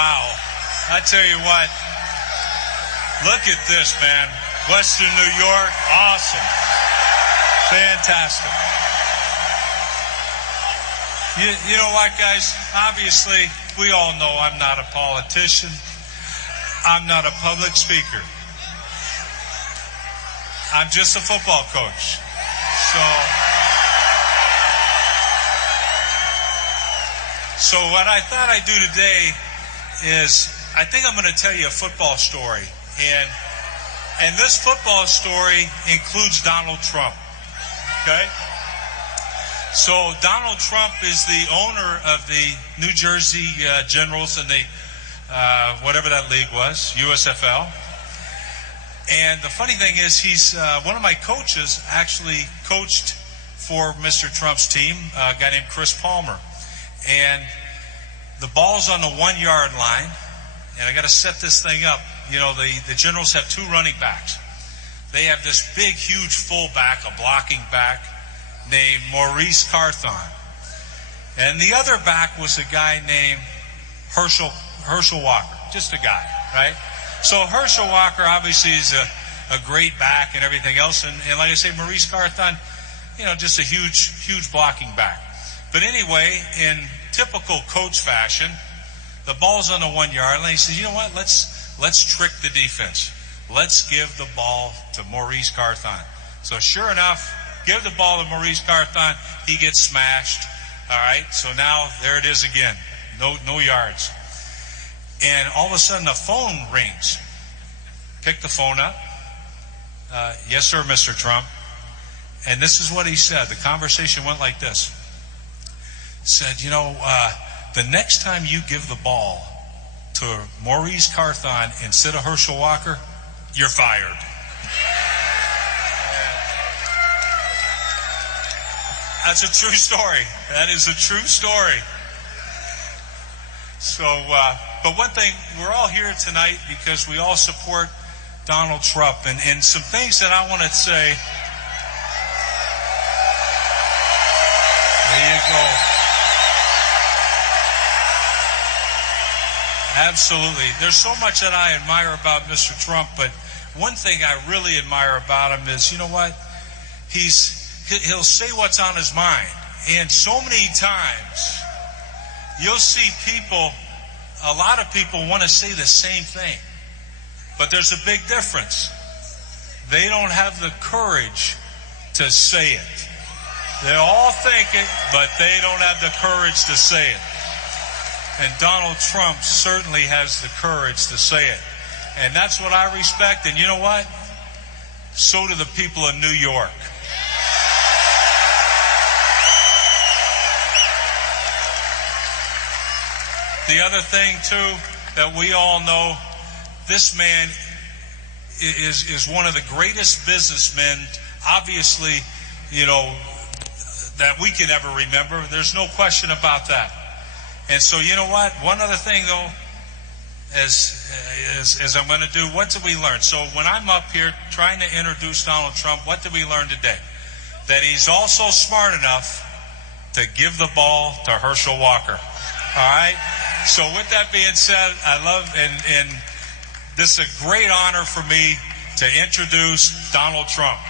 Wow. I tell you what, look at this, man. Western New York, awesome. Fantastic. You know what, guys? Obviously, we all know I'm not a politician. I'm not a public speaker. I'm just a football coach. So what I thought I'd do today is I think I'm going to tell you a football story. And this football story includes Donald Trump. Okay? So Donald Trump is the owner of the New Jersey Generals and the whatever that league was, USFL. And the funny thing is, he's one of my coaches actually coached for Mr. Trump's team, a guy named Chris Palmer. And the ball's on the 1 yard line, and I got to set this thing up. You know, the Generals have two running backs. They have this big, huge fullback, a blocking back, named Maurice Carthon. And the other back was a guy named Herschel Walker, just a guy, right? So Herschel Walker obviously is a great back and everything else. And like I say, Maurice Carthon, you know, just a huge blocking back. But anyway, in typical coach fashion, the ball's on the 1 yard line. He says, you know what, let's trick the defense. Let's give the ball to Maurice Carthon. So sure enough, give the ball to Maurice Carthon. He gets smashed. All right, so now there it is again. No yards. And all of a sudden the phone rings. Pick the phone up. Yes, sir, Mr. Trump. And this is what he said. The conversation went like this. Said, you know, the next time you give the ball to Maurice Carthon instead of Herschel Walker, you're fired. That's a true story. That is a true story. So, but one thing, we're all here tonight because we all support Donald Trump. And some things that I want to say. There you go. Absolutely. There's so much that I admire about Mr. Trump, but one thing I really admire about him is, you know what? He'll say what's on his mind. And so many times, you'll see people, a lot of people want to say the same thing. But there's a big difference. They don't have the courage to say it. They all think it, but they don't have the courage to say it. And Donald Trump certainly has the courage to say it. And that's what I respect. And you know what? So do the people of New York. The other thing, too, that we all know, this man is one of the greatest businessmen, obviously, you know, that we can ever remember. There's no question about that. And so, you know what? One other thing, though, as I'm going to do, what did we learn? So when I'm up here trying to introduce Donald Trump, what did we learn today? That he's also smart enough to give the ball to Herschel Walker. All right? So with that being said, I love, and this is a great honor for me to introduce Donald Trump.